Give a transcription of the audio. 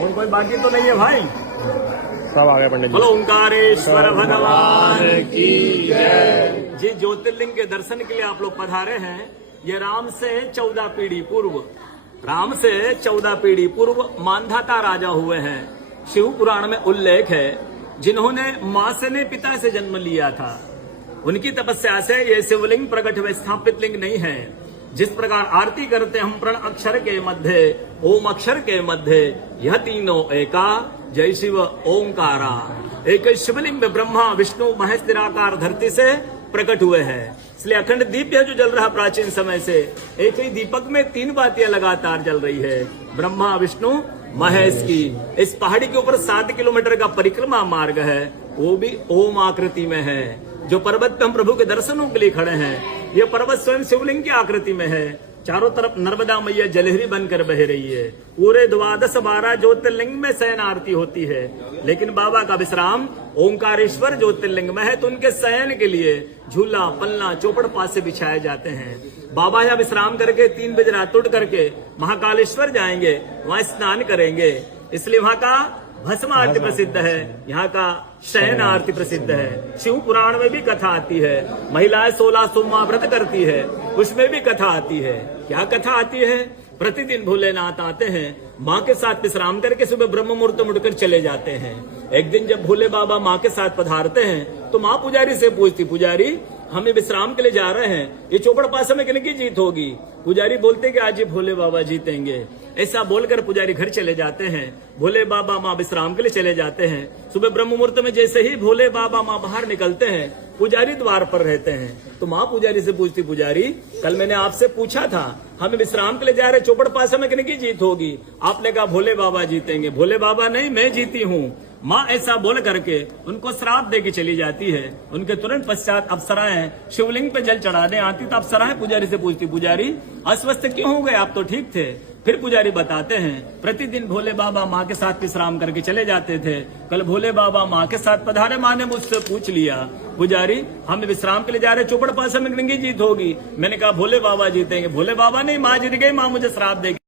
और कोई बाकी तो नहीं है भाई? सब आ गए पंडित जी। बोलो ओंकारेश्वर भगवान की जय। जी ज्योतिर्लिंग के दर्शन के लिए आप लोग पधारे हैं। ये राम से 14 पीढ़ी पूर्व मानधाता राजा हुए हैं। शिव पुराण में उल्लेख है, जिन्होंने मां से ने पिता से जन्म लिया था। उनकी तपस्या से ये शिवलिंग प्रकट हुए, स्थापित लिंग नहीं है। जिस प्रकार आरती करते हम प्रण अक्षर के मध्य, ओम अक्षर के मध्य, यह तीनों एका, जय शिव ओंकारा। एक शिवलिंग में ब्रह्मा विष्णु महेश निराकार धरती से प्रकट हुए हैं। इसलिए अखंड दीप है जो जल रहा प्राचीन समय से। एक ही दीपक में 3 बातियां लगातार जल रही है, ब्रह्मा विष्णु महेश की। इस पहाड़ी के ऊपर 7 किलोमीटर का परिक्रमा मार्ग है, वो भी ओम आकृति में है। जो पर्वत पे हम प्रभु के दर्शनों के लिए खड़े हैं, ये पर्वत स्वयं शिवलिंग की आकृति में है। चारों तरफ नर्मदा मैया जलहरी बनकर बह रही है। पूरे 12 ज्योतिर्लिंग में शयन आरती होती है, लेकिन बाबा का विश्राम ओंकारेश्वर ज्योतिर्लिंग में है, तो उनके शयन के लिए झूला पल्ला चौपड़ पास से बिछाए जाते हैं। बाबा यहाँ विश्राम करके 3 बजे रात उठ करके महाकालेश्वर जाएंगे, वहां स्नान करेंगे। इसलिए वहां का भस्म आरती प्रसिद्ध है, यहाँ का शयन आरती प्रसिद्ध है। शिव पुराण में भी कथा आती है, महिलाएं 16 सोमवार व्रत करती है, उसमें भी कथा आती है। क्या कथा आती है? प्रतिदिन भोलेनाथ आते हैं, माँ के साथ विश्राम करके सुबह ब्रह्म मुहूर्त में उठकर चले जाते हैं। एक दिन जब भोले बाबा माँ के साथ पधारते हैं, तो माँ पुजारी से पूछती, पुजारी हमें विश्राम के लिए जा रहे हैं, ये चौपड़ पासे में किनकी जीत होगी? पुजारी बोलते कि आज ये भोले बाबा जीतेंगे। ऐसा बोलकर पुजारी घर चले जाते हैं। भोले बाबा माँ विश्राम के लिए चले जाते हैं। सुबह ब्रह्म मुहूर्त में जैसे ही भोले बाबा माँ बाहर निकलते हैं, पुजारी द्वार पर रहते हैं। तो माँ पुजारी से पूछती, पुजारी कल मैंने आपसे पूछा था, हमें विश्राम के लिए जा रहे, चौपड़ पासे में किनकी जीत होगी? आपने कहा भोले बाबा जीतेंगे। भोले बाबा नहीं, मैं जीती हूँ। माँ ऐसा बोल करके उनको श्राप दे के चली जाती है। उनके तुरंत पश्चात अप्सराएं शिवलिंग पे जल चढ़ाने आती, तो अप्सराएं पुजारी से पूछती, पुजारी अस्वस्थ क्यों हो गए, आप तो ठीक थे। फिर पुजारी बताते हैं, प्रतिदिन भोले बाबा माँ के साथ विश्राम करके चले जाते थे। कल भोले बाबा माँ के साथ पधारे, माँ ने मुझसे पूछ लिया, पुजारी हम विश्राम के लिए जा रहे, चौपड़ पासे में किनकी जीत होगी? मैंने कहा भोले बाबा जीतेंगे। भोले बाबा नहीं, माँ जीत गई, माँ मुझे श्राप देगी।